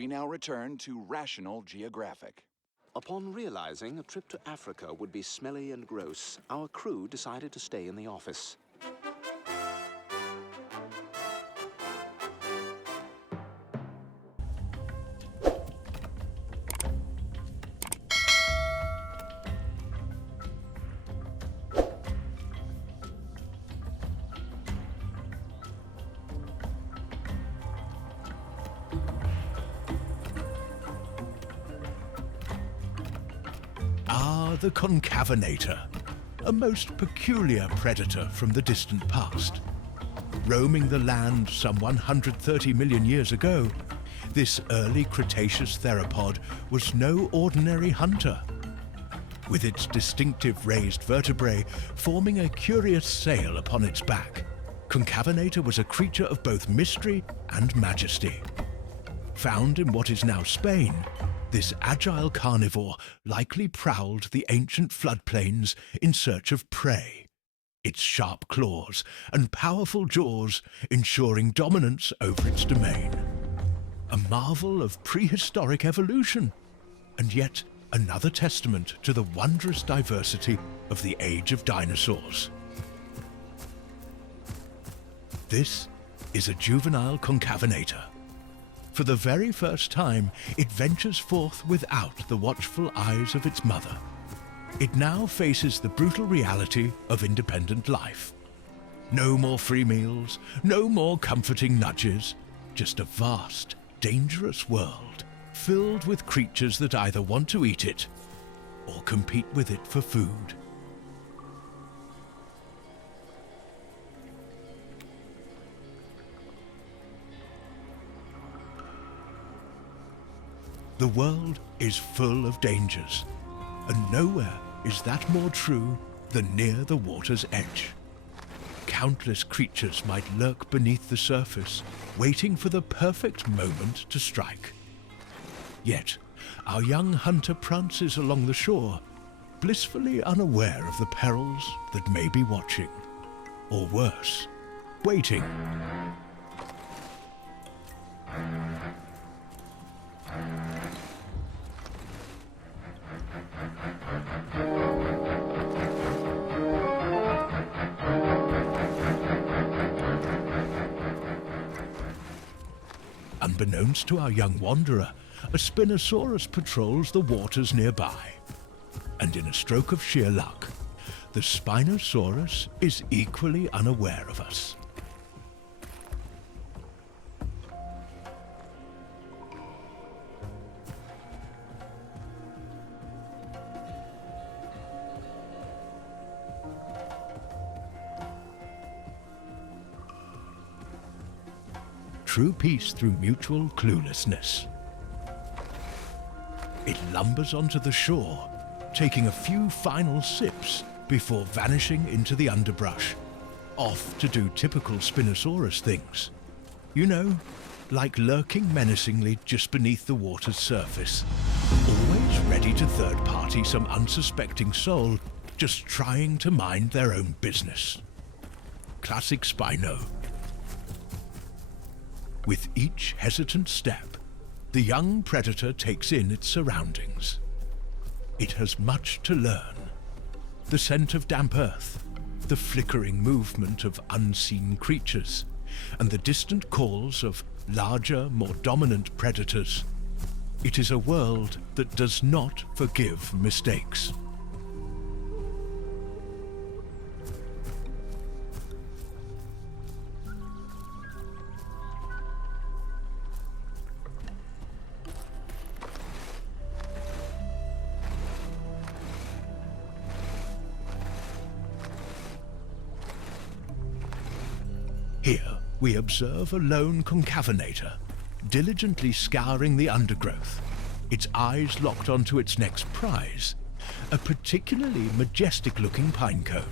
We now return to Rational Geographic. Upon realizing a trip to Africa would be smelly and gross, our crew decided to stay in the office. The Concavenator, a most peculiar predator from the distant past. Roaming the land some 130 million years ago, this early Cretaceous theropod was no ordinary hunter. With its distinctive raised vertebrae forming a curious sail upon its back, Concavenator was a creature of both mystery and majesty. Found in what is now Spain, this agile carnivore likely prowled the ancient floodplains in search of prey, its sharp claws and powerful jaws ensuring dominance over its domain. A marvel of prehistoric evolution, and yet another testament to the wondrous diversity of the age of dinosaurs. This is a juvenile Concavenator. For the very first time, it ventures forth without the watchful eyes of its mother. It now faces the brutal reality of independent life. No more free meals, no more comforting nudges, just a vast, dangerous world filled with creatures that either want to eat it or compete with it for food. The world is full of dangers, and nowhere is that more true than near the water's edge. Countless creatures might lurk beneath the surface, waiting for the perfect moment to strike. Yet, our young hunter prances along the shore, blissfully unaware of the perils that may be watching, or worse, waiting. Unbeknownst to our young wanderer, a Spinosaurus patrols the waters nearby. And in a stroke of sheer luck, the Spinosaurus is equally unaware of us. True peace through mutual cluelessness. It lumbers onto the shore, taking a few final sips before vanishing into the underbrush, off to do typical Spinosaurus things. You know, like lurking menacingly just beneath the water's surface, always ready to third-party some unsuspecting soul just trying to mind their own business. Classic Spino. With each hesitant step, the young predator takes in its surroundings. It has much to learn. The scent of damp earth, the flickering movement of unseen creatures, and the distant calls of larger, more dominant predators. It is a world that does not forgive mistakes. Here we observe a lone Concavenator, diligently scouring the undergrowth, its eyes locked onto its next prize, a particularly majestic-looking pine cone.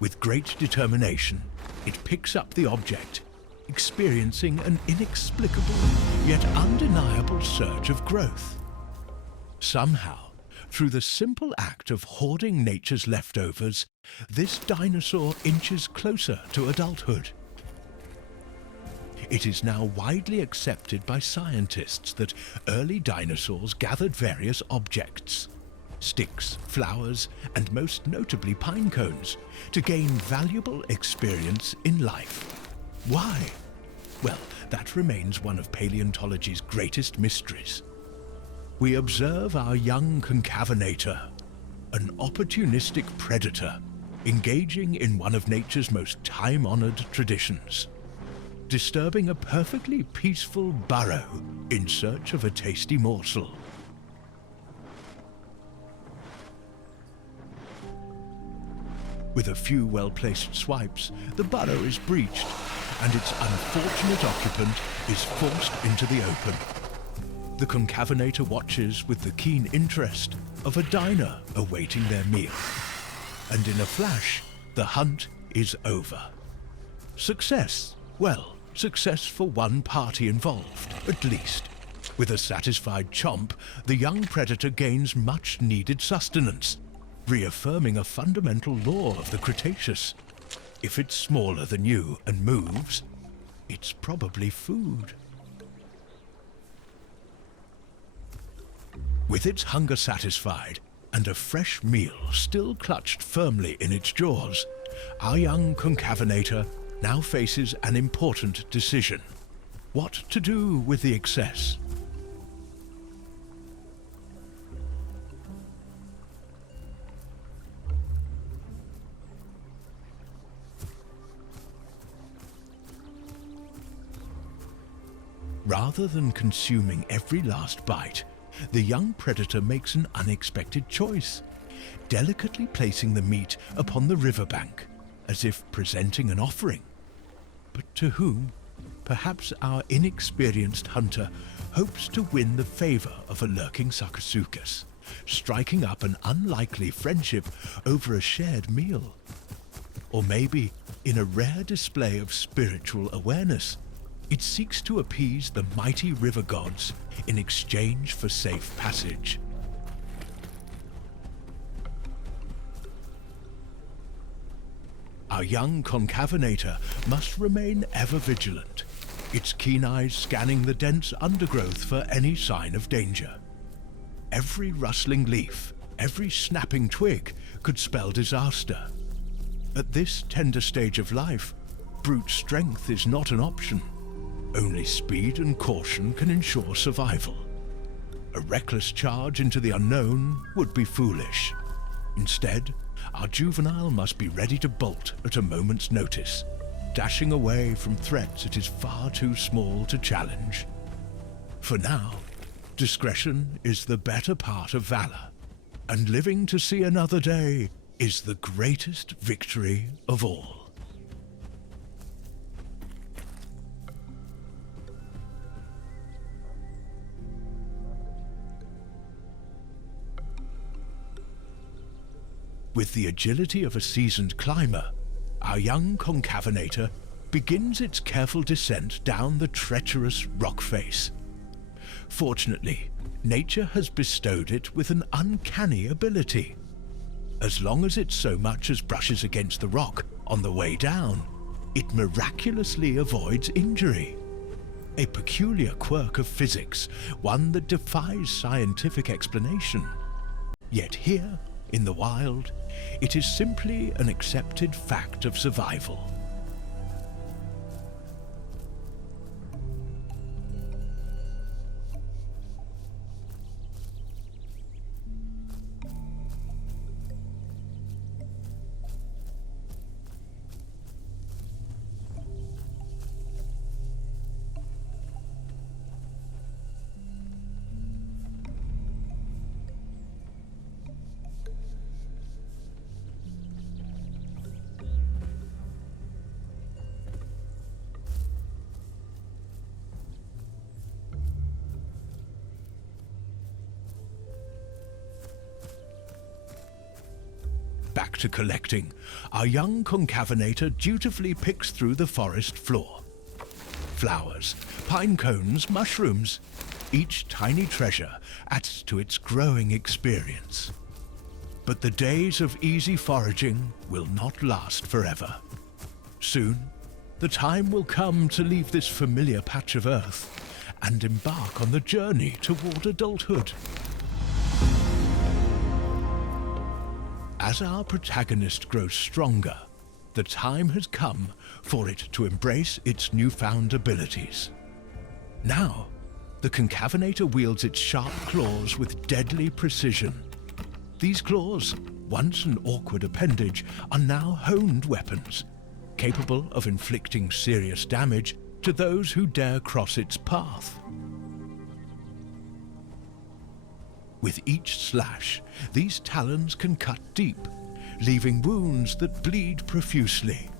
With great determination, it picks up the object, experiencing an inexplicable yet undeniable surge of growth. Somehow, through the simple act of hoarding nature's leftovers, this dinosaur inches closer to adulthood. It is now widely accepted by scientists that early dinosaurs gathered various objects, sticks, flowers, and most notably pine cones, to gain valuable experience in life. Why? Well, that remains one of paleontology's greatest mysteries. We observe our young Concavenator, an opportunistic predator, engaging in one of nature's most time-honored traditions, disturbing a perfectly peaceful burrow in search of a tasty morsel. With a few well-placed swipes, the burrow is breached, and its unfortunate occupant is forced into the open. The Concavenator watches with the keen interest of a diner awaiting their meal. And in a flash, the hunt is over. Success? Well, success for one party involved, at least. With a satisfied chomp, the young predator gains much-needed sustenance, reaffirming a fundamental law of the Cretaceous. If it's smaller than you and moves, it's probably food. With its hunger satisfied and a fresh meal still clutched firmly in its jaws, our young Concavenator now faces an important decision: what to do with the excess. Rather than consuming every last bite, the young predator makes an unexpected choice, delicately placing the meat upon the riverbank, as if presenting an offering. But to whom? Perhaps our inexperienced hunter hopes to win the favor of a lurking Sarcosuchus, striking up an unlikely friendship over a shared meal. Or maybe, in a rare display of spiritual awareness, it seeks to appease the mighty river gods in exchange for safe passage. Our young Concavenator must remain ever vigilant, its keen eyes scanning the dense undergrowth for any sign of danger. Every rustling leaf, every snapping twig could spell disaster. At this tender stage of life, brute strength is not an option. Only speed and caution can ensure survival. A reckless charge into the unknown would be foolish. Instead, our juvenile must be ready to bolt at a moment's notice, dashing away from threats it is far too small to challenge. For now, discretion is the better part of valor, and living to see another day is the greatest victory of all. With the agility of a seasoned climber, our young Concavenator begins its careful descent down the treacherous rock face. Fortunately, nature has bestowed it with an uncanny ability. As long as it so much as brushes against the rock on the way down, it miraculously avoids injury. A peculiar quirk of physics, one that defies scientific explanation. Yet here, in the wild, it is simply an accepted fact of survival. to collecting, our young Concavenator dutifully picks through the forest floor. Flowers, pine cones, mushrooms. Each tiny treasure adds to its growing experience. But the days of easy foraging will not last forever. Soon, the time will come to leave this familiar patch of earth and embark on the journey toward adulthood. As our protagonist grows stronger, the time has come for it to embrace its newfound abilities. Now, the Concavenator wields its sharp claws with deadly precision. These claws, once an awkward appendage, are now honed weapons, capable of inflicting serious damage to those who dare cross its path. With each slash, these talons can cut deep, leaving wounds that bleed profusely.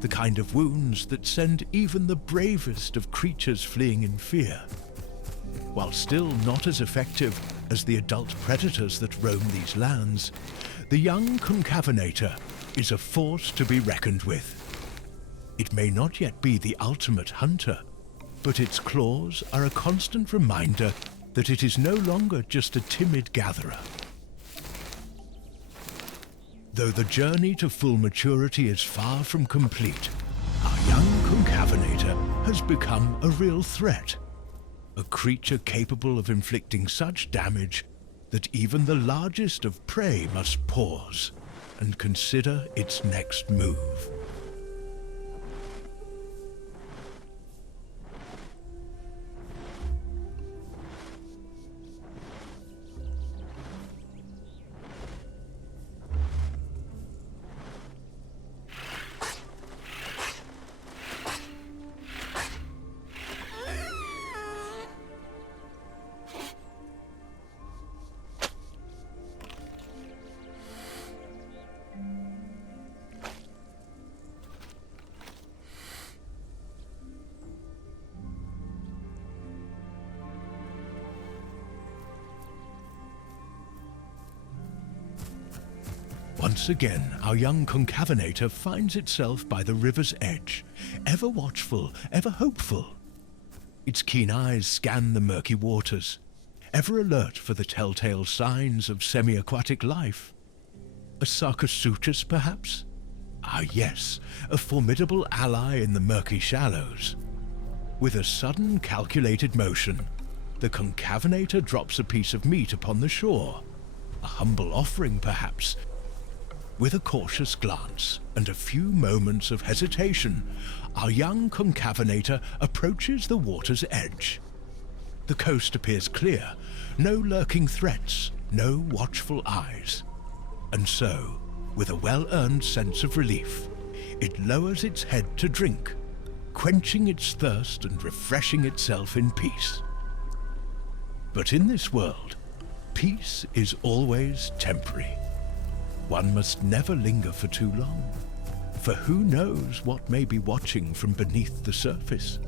The kind of wounds that send even the bravest of creatures fleeing in fear. While still not as effective as the adult predators that roam these lands, the young Concavenator is a force to be reckoned with. It may not yet be the ultimate hunter, but its claws are a constant reminder that it is no longer just a timid gatherer. Though the journey to full maturity is far from complete, our young Concavenator has become a real threat. A creature capable of inflicting such damage that even the largest of prey must pause and consider its next move. Once again, our young Concavenator finds itself by the river's edge, ever watchful, ever hopeful. Its keen eyes scan the murky waters, ever alert for the telltale signs of semi-aquatic life. A Sarcosuchus, perhaps? Ah yes, a formidable ally in the murky shallows. With a sudden calculated motion, the Concavenator drops a piece of meat upon the shore. A humble offering, perhaps. With a cautious glance and a few moments of hesitation, our young Concavenator approaches the water's edge. The coast appears clear, no lurking threats, no watchful eyes. And so, with a well-earned sense of relief, it lowers its head to drink, quenching its thirst and refreshing itself in peace. But in this world, peace is always temporary. One must never linger for too long, for who knows what may be watching from beneath the surface.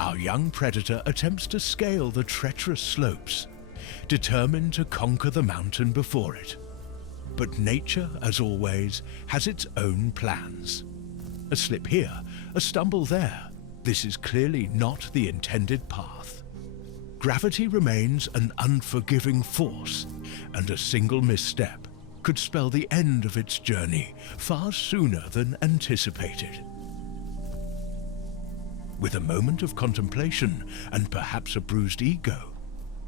Our young predator attempts to scale the treacherous slopes, determined to conquer the mountain before it. But nature, as always, has its own plans. A slip here, a stumble there, This is clearly not the intended path. Gravity remains an unforgiving force, and a single misstep could spell the end of its journey far sooner than anticipated. With a moment of contemplation and perhaps a bruised ego,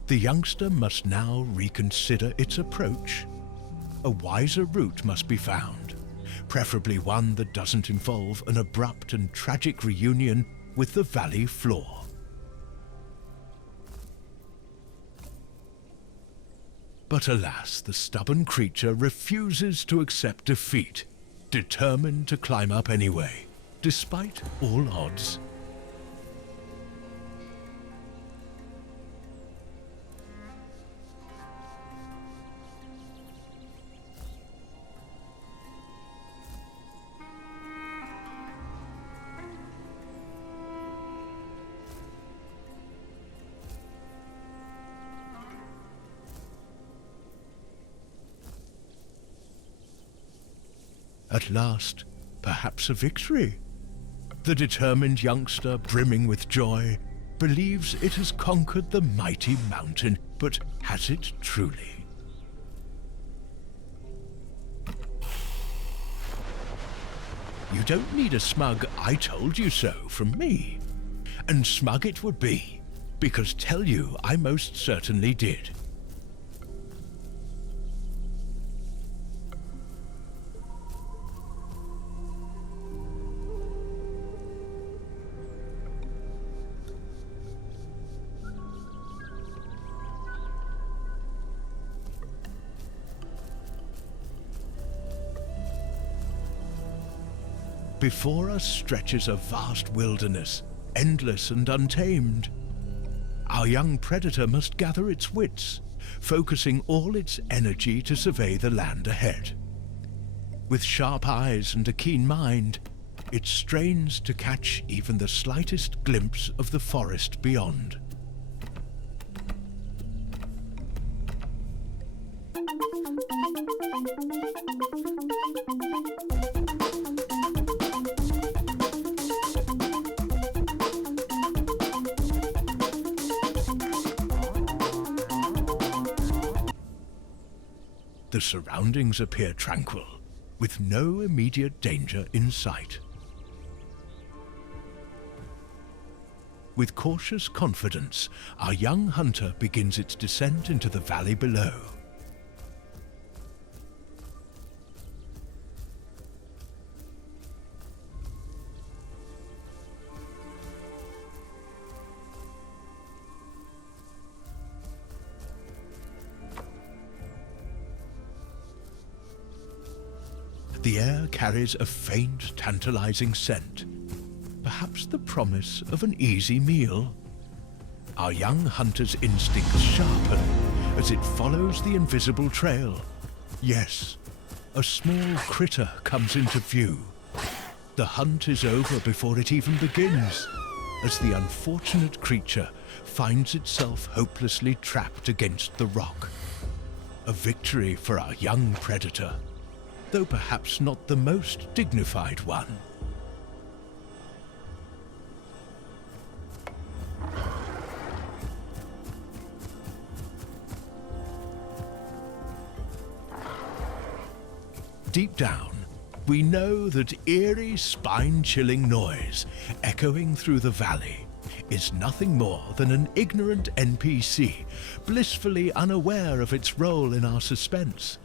the youngster must now reconsider its approach. A wiser route must be found, preferably one that doesn't involve an abrupt and tragic reunion with the valley floor. But alas, the stubborn creature refuses to accept defeat, determined to climb up anyway, despite all odds. At last, perhaps a victory. The determined youngster, brimming with joy, believes it has conquered the mighty mountain, but has it truly? You don't need a smug "I told you so" from me. And smug it would be, because tell you I most certainly did. Before us stretches a vast wilderness, endless and untamed. Our young predator must gather its wits, focusing all its energy to survey the land ahead. With sharp eyes and a keen mind, it strains to catch even the slightest glimpse of the forest beyond. The surroundings appear tranquil, with no immediate danger in sight. With cautious confidence, our young hunter begins its descent into the valley below. The air carries a faint, tantalizing scent, perhaps the promise of an easy meal. Our young hunter's instincts sharpen as it follows the invisible trail. Yes, a small critter comes into view. The hunt is over before it even begins, as the unfortunate creature finds itself hopelessly trapped against the rock. A victory for our young predator, though perhaps not the most dignified one. Deep down, we know that eerie, spine-chilling noise echoing through the valley is nothing more than an ignorant NPC, blissfully unaware of its role in our suspense.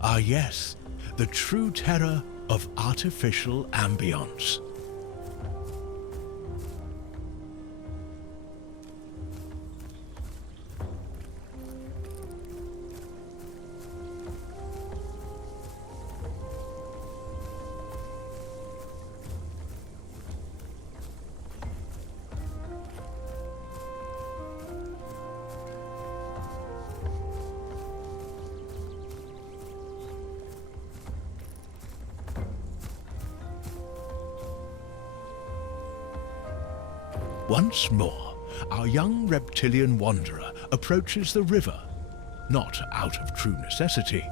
Ah yes, the true terror of artificial ambience. Once more, our young reptilian wanderer approaches the river, not out of true necessity,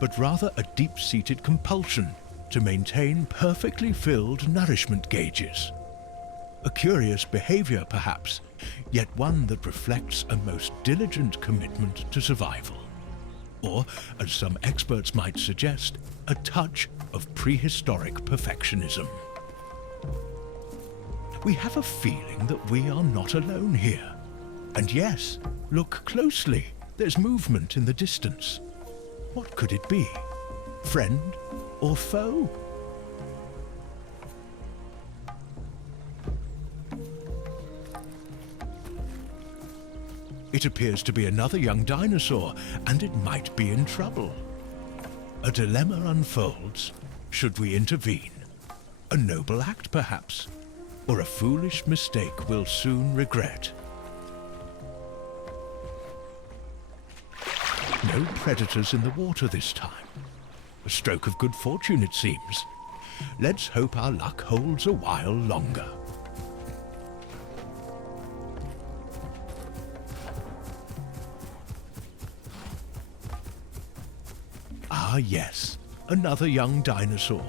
but rather a deep-seated compulsion to maintain perfectly filled nourishment gauges. A curious behavior, perhaps, yet one that reflects a most diligent commitment to survival. Or, as some experts might suggest, a touch of prehistoric perfectionism. We have a feeling that we are not alone here. And yes, look closely. There's movement in the distance. What could it be? Friend or foe? It appears to be another young dinosaur, and it might be in trouble. A dilemma unfolds. Should we intervene? A noble act, perhaps? Or a foolish mistake we'll soon regret? No predators in the water this time. A stroke of good fortune, it seems. Let's hope our luck holds a while longer. Ah yes, another young dinosaur.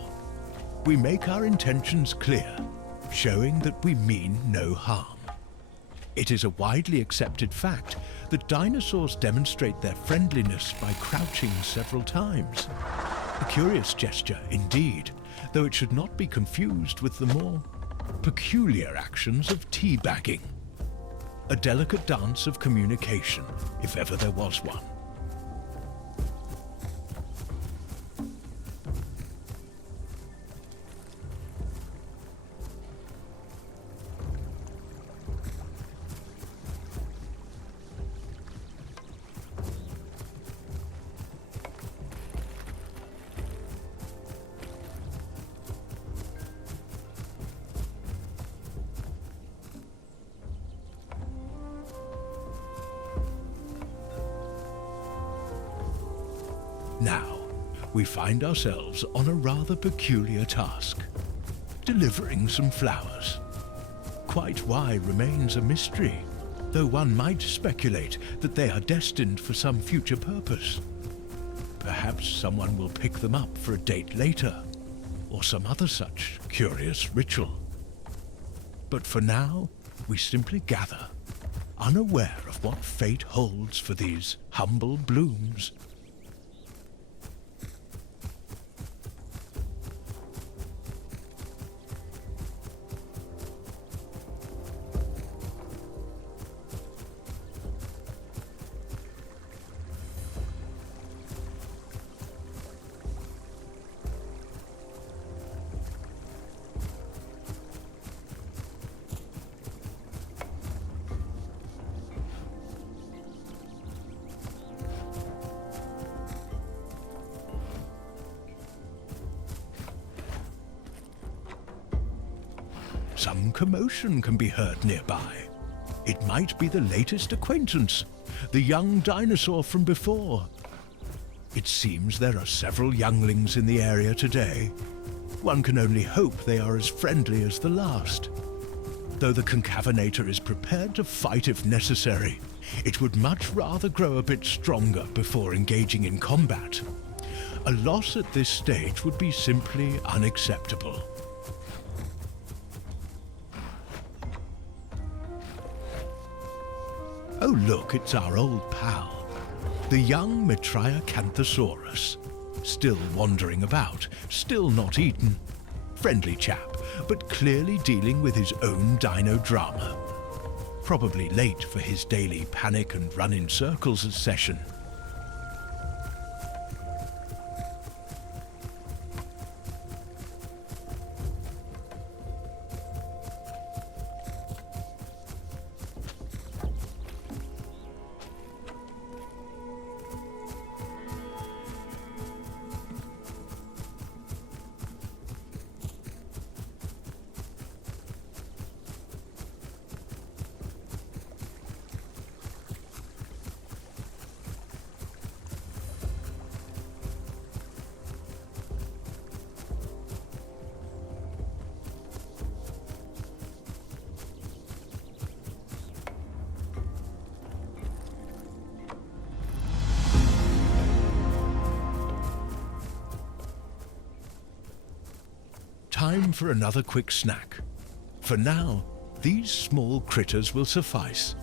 We make our intentions clear, showing that we mean no harm. It is a widely accepted fact that dinosaurs demonstrate their friendliness by crouching several times. A curious gesture indeed, though it should not be confused with the more peculiar actions of teabagging. A delicate dance of communication, if ever there was one. Now, we find ourselves on a rather peculiar task, delivering some flowers. Quite why remains a mystery, though one might speculate that they are destined for some future purpose. Perhaps someone will pick them up for a date later, or some other such curious ritual. But for now, we simply gather, unaware of what fate holds for these humble blooms. Some commotion can be heard nearby. It might be the latest acquaintance, the young dinosaur from before. It seems there are several younglings in the area today. One can only hope they are as friendly as the last. Though the Concavenator is prepared to fight if necessary, it would much rather grow a bit stronger before engaging in combat. A loss at this stage would be simply unacceptable. Oh look, it's our old pal, the young Mitriacanthosaurus. Still wandering about, still not eaten. Friendly chap, but clearly dealing with his own dino drama. Probably late for his daily panic and run in circles session. Time for another quick snack. For now, these small critters will suffice.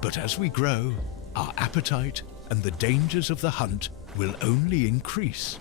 But as we grow, our appetite and the dangers of the hunt will only increase.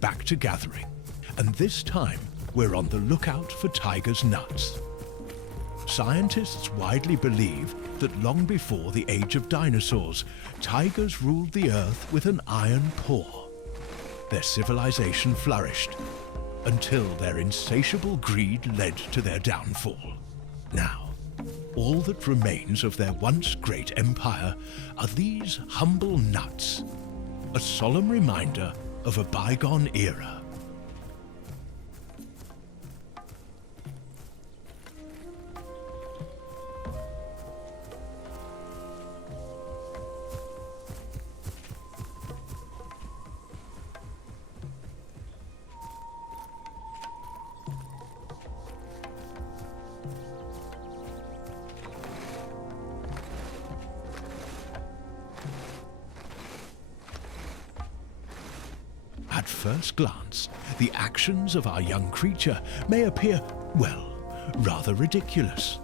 Back to gathering, and this time we're on the lookout for tiger's nuts. Scientists widely believe that long before the age of dinosaurs, tigers ruled the earth with an iron paw. Their civilization flourished until their insatiable greed led to their downfall. Now, all that remains of their once great empire are these humble nuts, a solemn reminder of a bygone era. At first glance, the actions of our young creature may appear, well, rather ridiculous.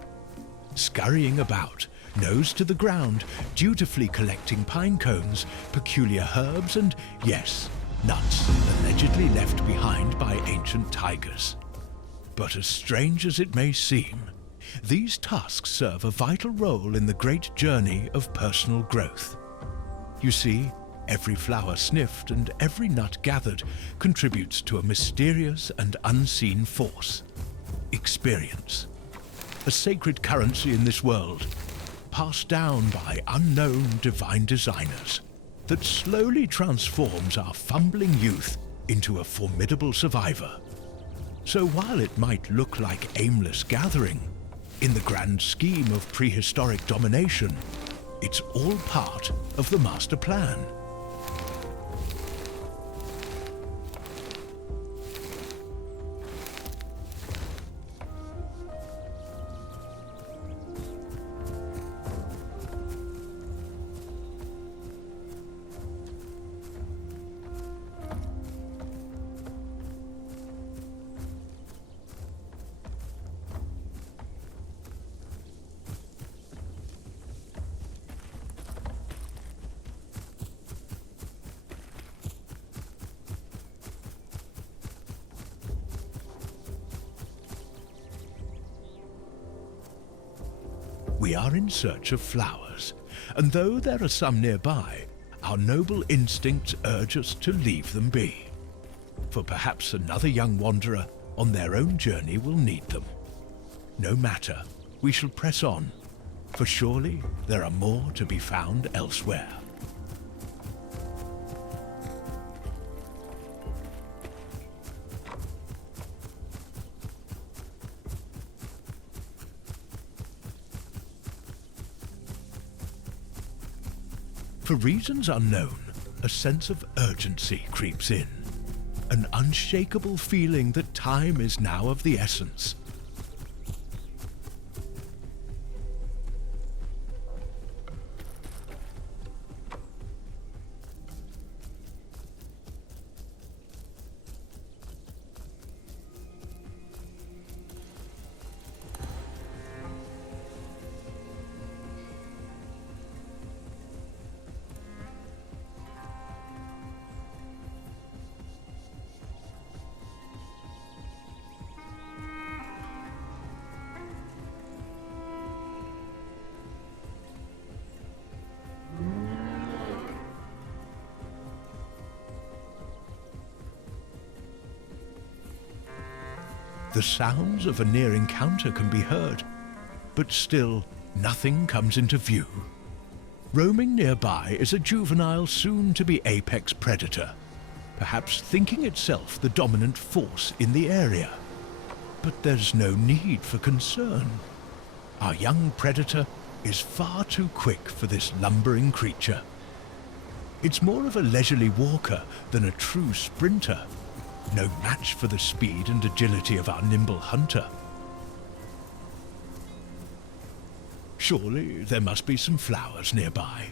Scurrying about, nose to the ground, dutifully collecting pine cones, peculiar herbs and, yes, nuts allegedly left behind by ancient tigers. But as strange as it may seem, these tasks serve a vital role in the great journey of personal growth. You see, every flower sniffed and every nut gathered contributes to a mysterious and unseen force. Experience. A sacred currency in this world, passed down by unknown divine designers, that slowly transforms our fumbling youth into a formidable survivor. So while it might look like aimless gathering, in the grand scheme of prehistoric domination, it's all part of the master plan. We are in search of flowers, and though there are some nearby, our noble instincts urge us to leave them be. For perhaps another young wanderer on their own journey will need them. No matter, we shall press on, for surely there are more to be found elsewhere. For reasons unknown, a sense of urgency creeps in, an unshakable feeling that time is now of the essence. The sounds of a near encounter can be heard, but still nothing comes into view. Roaming nearby is a juvenile soon-to-be apex predator, perhaps thinking itself the dominant force in the area. But there's no need for concern. Our young predator is far too quick for this lumbering creature. It's more of a leisurely walker than a true sprinter, no match for the speed and agility of our nimble hunter. Surely there must be some flowers nearby.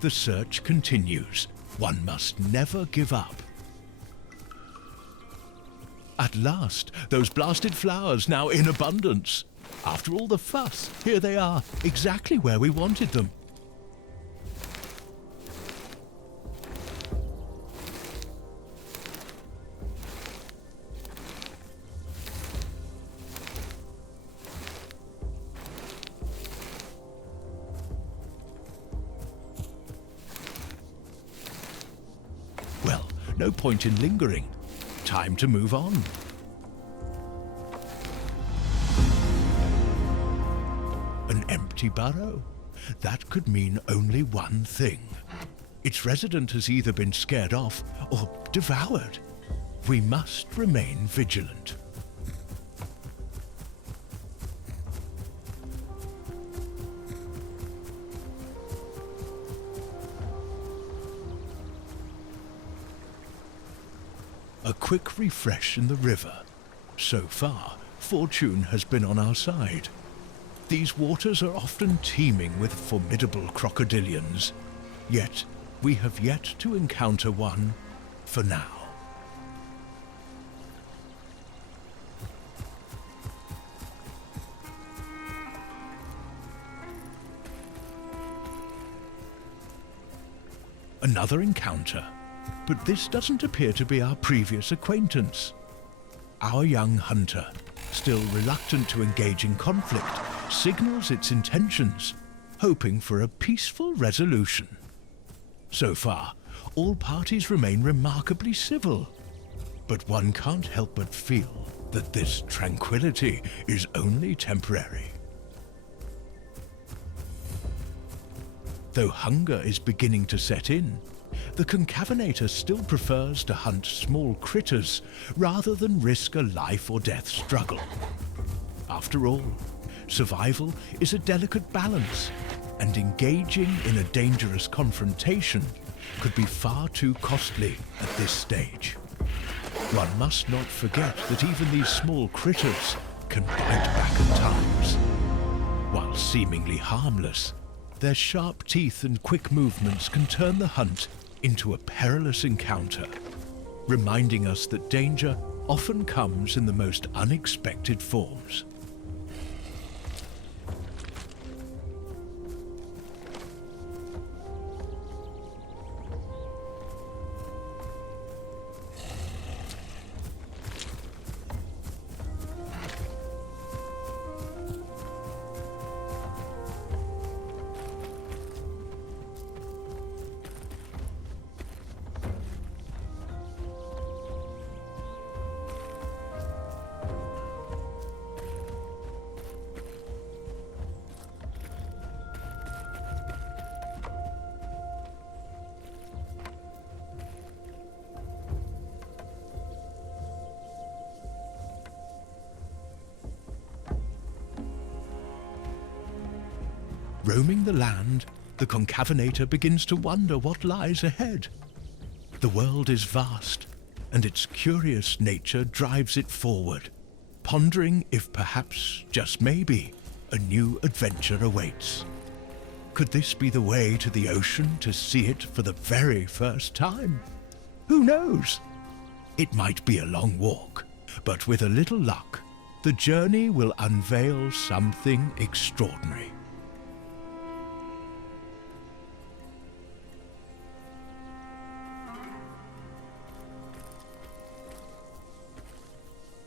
The search continues. One must never give up. At last, those blasted flowers now in abundance. After all the fuss, here they are, exactly where we wanted them. Well, no point in lingering. Time to move on. An empty burrow? That could mean only one thing. Its resident has either been scared off or devoured. We must remain vigilant. A quick refresh in the river. So far, fortune has been on our side. These waters are often teeming with formidable crocodilians, yet we have yet to encounter one for now. Another encounter. But this doesn't appear to be our previous acquaintance. Our young hunter, still reluctant to engage in conflict, signals its intentions, hoping for a peaceful resolution. So far, all parties remain remarkably civil, but one can't help but feel that this tranquility is only temporary. Though hunger is beginning to set in, the Concavenator still prefers to hunt small critters rather than risk a life or death struggle. After all, survival is a delicate balance, and engaging in a dangerous confrontation could be far too costly at this stage. One must not forget that even these small critters can bite back at times. While seemingly harmless, their sharp teeth and quick movements can turn the hunt into a perilous encounter, reminding us that danger often comes in the most unexpected forms. Roaming the land, the Concavenator begins to wonder what lies ahead. The world is vast, and its curious nature drives it forward, pondering if perhaps, just maybe, a new adventure awaits. Could this be the way to the ocean to see it for the very first time? Who knows? It might be a long walk, but with a little luck, the journey will unveil something extraordinary.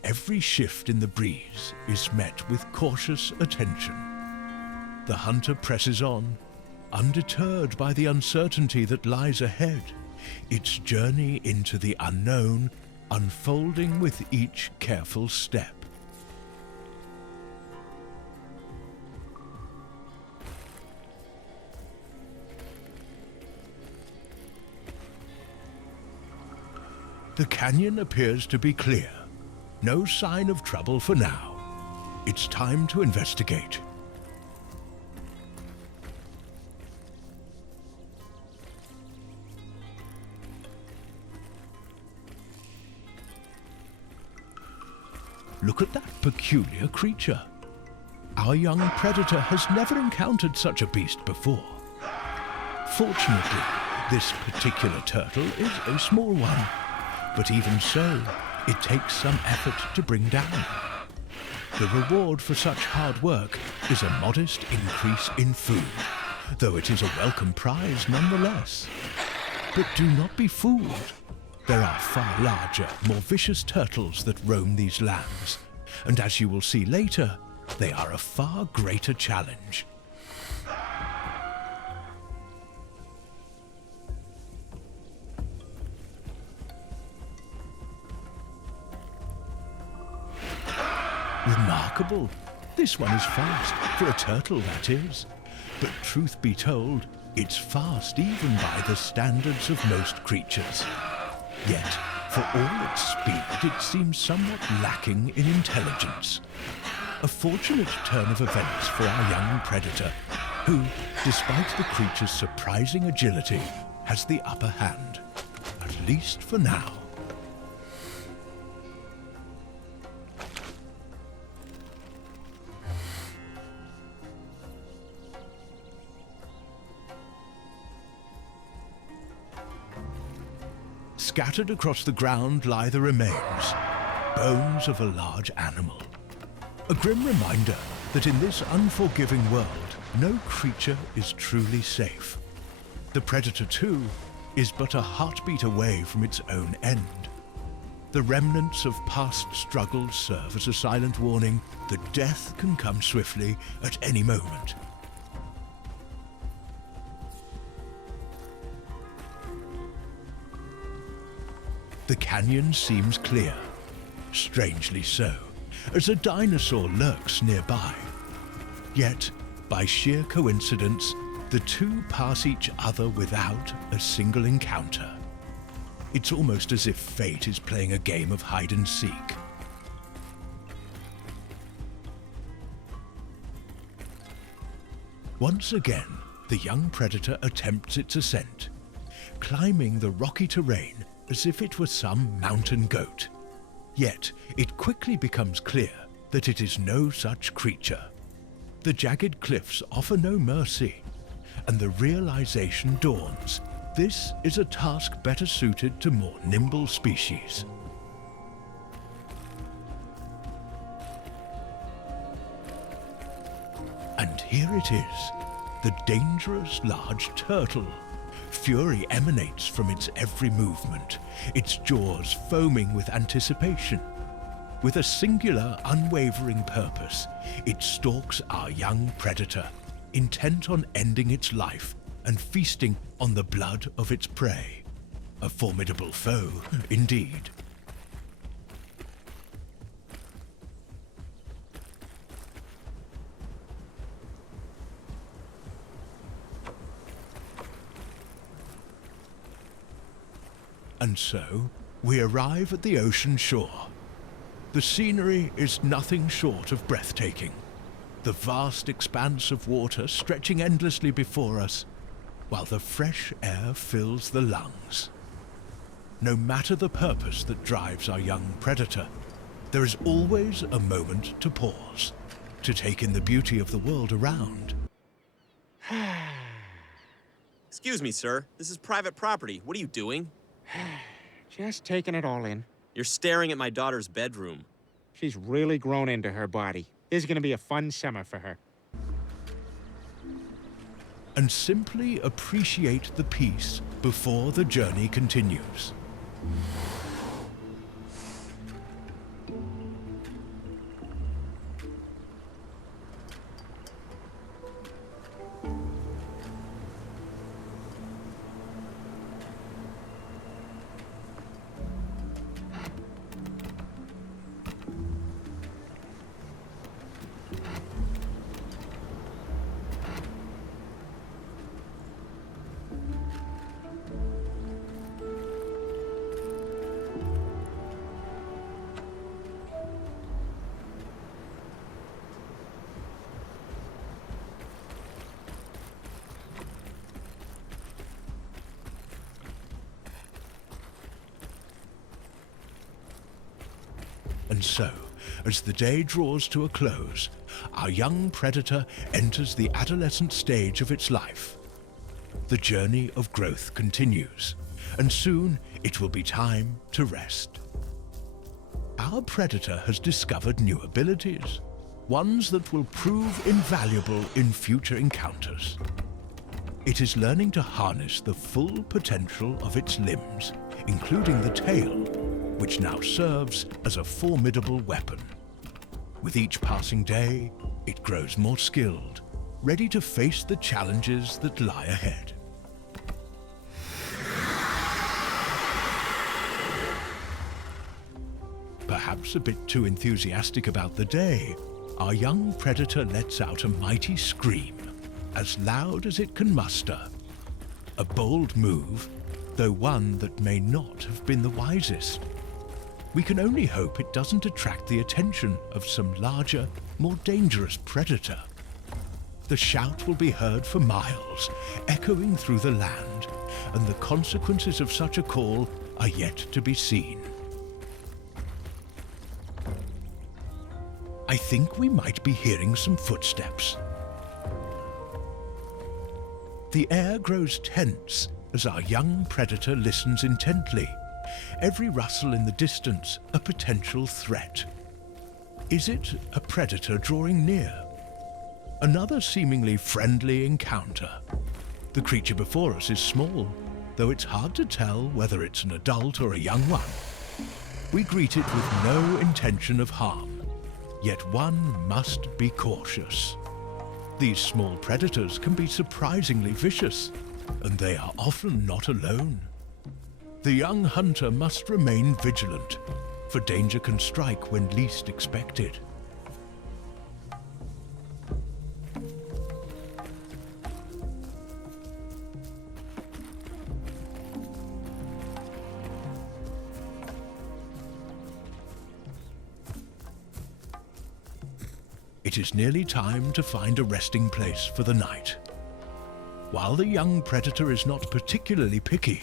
Every shift in the breeze is met with cautious attention. The hunter presses on, undeterred by the uncertainty that lies ahead, its journey into the unknown unfolding with each careful step. The canyon appears to be clear. No sign of trouble for now. It's time to investigate. Look at that peculiar creature. Our young predator has never encountered such a beast before. Fortunately, this particular turtle is a small one, but even so, it takes some effort to bring down. The reward for such hard work is a modest increase in food, though it is a welcome prize nonetheless. But do not be fooled. There are far larger, more vicious turtles that roam these lands, and as you will see later, they are a far greater challenge. Remarkable. This one is fast, for a turtle that is. But truth be told, it's fast even by the standards of most creatures. Yet, for all its speed, it seems somewhat lacking in intelligence. A fortunate turn of events for our young predator, who, despite the creature's surprising agility, has the upper hand, at least for now. Scattered across the ground lie the remains, bones of a large animal. A grim reminder that in this unforgiving world, no creature is truly safe. The predator, too, is but a heartbeat away from its own end. The remnants of past struggles serve as a silent warning that death can come swiftly at any moment. The canyon seems clear, strangely so, as a dinosaur lurks nearby. Yet, by sheer coincidence, the two pass each other without a single encounter. It's almost as if fate is playing a game of hide and seek. Once again, the young predator attempts its ascent, climbing the rocky terrain as if it were some mountain goat. Yet, it quickly becomes clear that it is no such creature. The jagged cliffs offer no mercy, and the realization dawns. This is a task better suited to more nimble species. And here it is, the dangerous large turtle. Fury emanates from its every movement, its jaws foaming with anticipation. With a singular, unwavering purpose, it stalks our young predator, intent on ending its life and feasting on the blood of its prey. A formidable foe, indeed. And so, we arrive at the ocean shore. The scenery is nothing short of breathtaking. The vast expanse of water stretching endlessly before us, while the fresh air fills the lungs. No matter the purpose that drives our young predator, there is always a moment to pause, to take in the beauty of the world around. Excuse me, sir. This is private property. What are you doing? Just taking it all in. You're staring at my daughter's bedroom. She's really grown into her body. This is gonna be a fun summer for her. And simply appreciate the peace before the journey continues. And so, as the day draws to a close, our young predator enters the adolescent stage of its life. The journey of growth continues, and soon it will be time to rest. Our predator has discovered new abilities, ones that will prove invaluable in future encounters. It is learning to harness the full potential of its limbs, including the tail, which now serves as a formidable weapon. With each passing day, it grows more skilled, ready to face the challenges that lie ahead. Perhaps a bit too enthusiastic about the day, our young predator lets out a mighty scream, as loud as it can muster. A bold move, though one that may not have been the wisest. We can only hope it doesn't attract the attention of some larger, more dangerous predator. The shout will be heard for miles, echoing through the land, and the consequences of such a call are yet to be seen. I think we might be hearing some footsteps. The air grows tense as our young predator listens intently. Every rustle in the distance a potential threat. Is it a predator drawing near? Another seemingly friendly encounter. The creature before us is small, though it's hard to tell whether it's an adult or a young one. We greet it with no intention of harm, yet one must be cautious. These small predators can be surprisingly vicious, and they are often not alone. The young hunter must remain vigilant, for danger can strike when least expected. It is nearly time to find a resting place for the night. While the young predator is not particularly picky,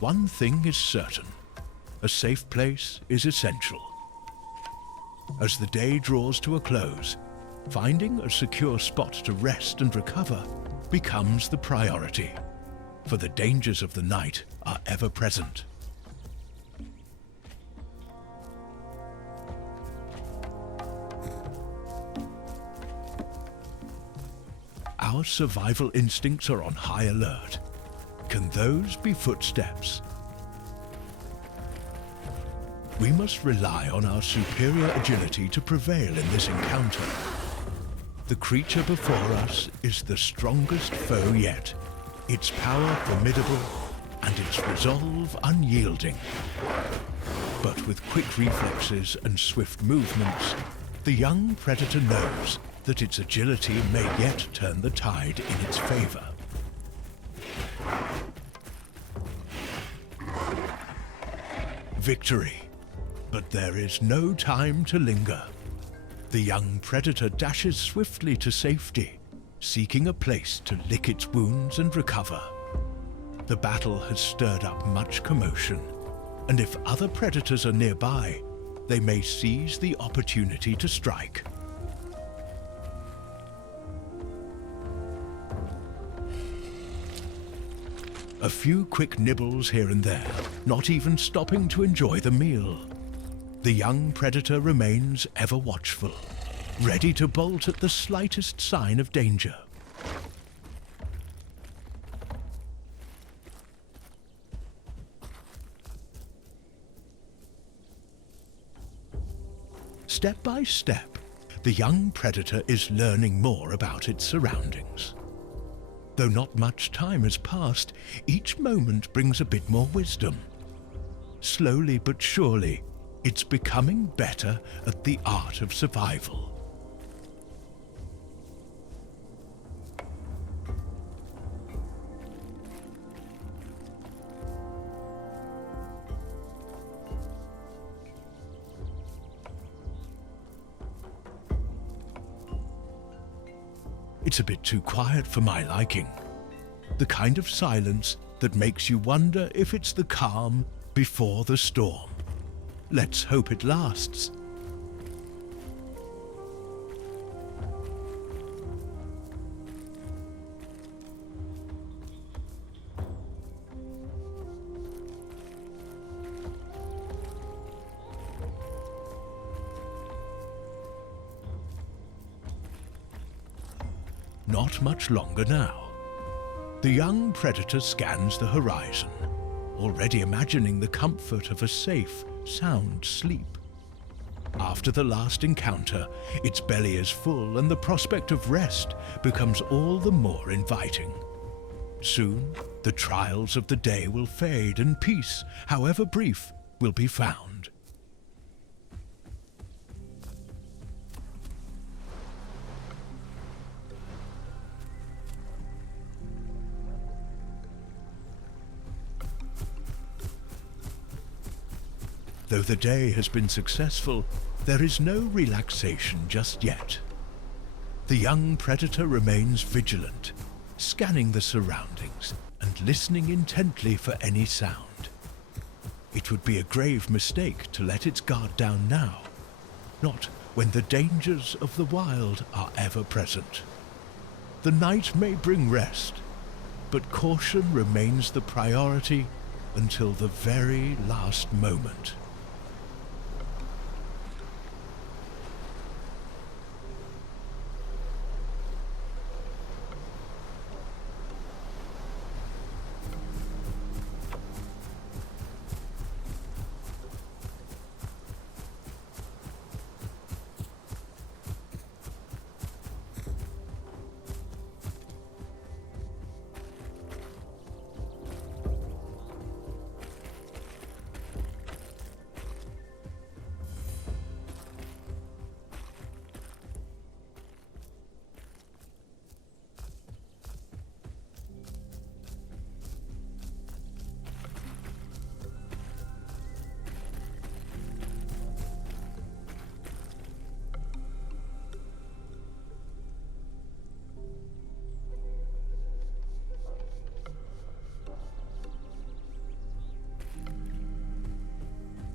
one thing is certain: a safe place is essential. As the day draws to a close, finding a secure spot to rest and recover becomes the priority, for the dangers of the night are ever present. Our survival instincts are on high alert. Can those be footsteps? We must rely on our superior agility to prevail in this encounter. The creature before us is the strongest foe yet, its power formidable and its resolve unyielding. But with quick reflexes and swift movements, the young predator knows that its agility may yet turn the tide in its favor. Victory! But there is no time to linger. The young predator dashes swiftly to safety, seeking a place to lick its wounds and recover. The battle has stirred up much commotion, and if other predators are nearby, they may seize the opportunity to strike. A few quick nibbles here and there, not even stopping to enjoy the meal. The young predator remains ever watchful, ready to bolt at the slightest sign of danger. Step by step, the young predator is learning more about its surroundings. Though not much time has passed, each moment brings a bit more wisdom. Slowly but surely, it's becoming better at the art of survival. It's a bit too quiet for my liking. The kind of silence that makes you wonder if it's the calm before the storm. Let's hope it lasts, not much longer now. The young predator scans the horizon, already imagining the comfort of a safe, sound sleep. After the last encounter, its belly is full and the prospect of rest becomes all the more inviting. Soon, the trials of the day will fade and peace, however brief, will be found. Though the day has been successful, there is no relaxation just yet. The young predator remains vigilant, scanning the surroundings and listening intently for any sound. It would be a grave mistake to let its guard down now, not when the dangers of the wild are ever present. The night may bring rest, but caution remains the priority until the very last moment.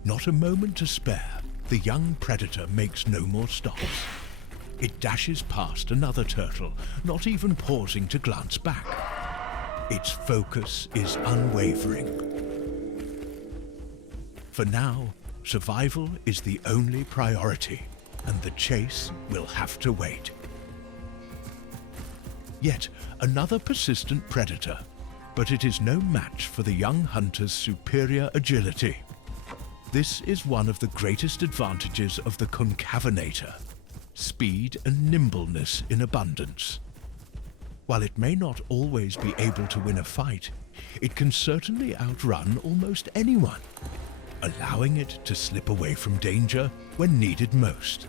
Not a moment to spare, the young predator makes no more stops. It dashes past another turtle, not even pausing to glance back. Its focus is unwavering. For now, survival is the only priority, and the chase will have to wait. Yet another persistent predator, but it is no match for the young hunter's superior agility. This is one of the greatest advantages of the Concavenator: speed and nimbleness in abundance. While it may not always be able to win a fight, it can certainly outrun almost anyone, allowing it to slip away from danger when needed most.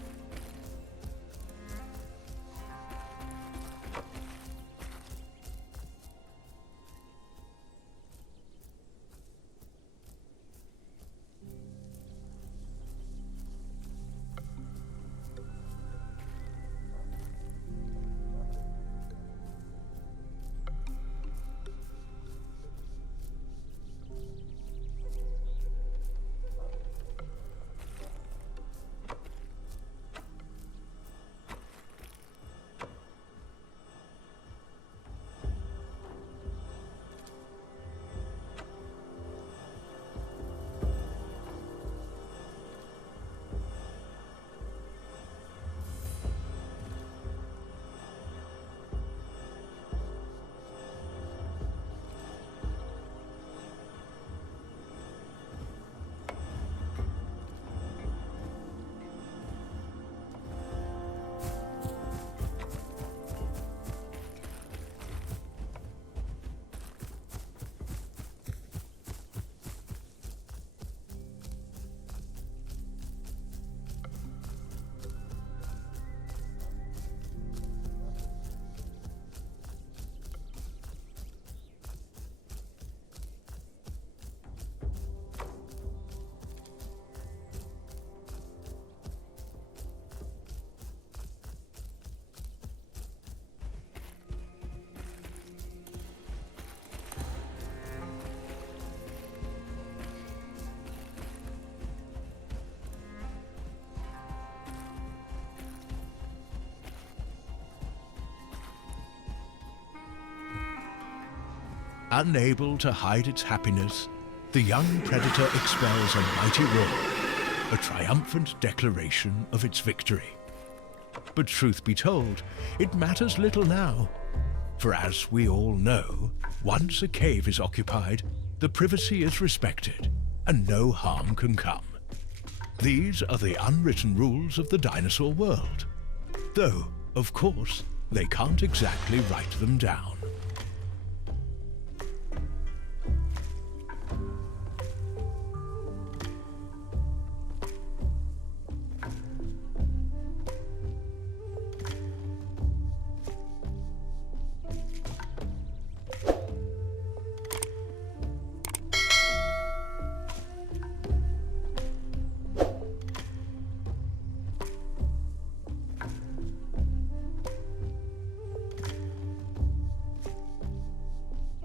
Unable to hide its happiness, the young predator expels a mighty roar, a triumphant declaration of its victory. But truth be told, it matters little now. For as we all know, once a cave is occupied, the privacy is respected, and no harm can come. These are the unwritten rules of the dinosaur world. Though, of course, they can't exactly write them down.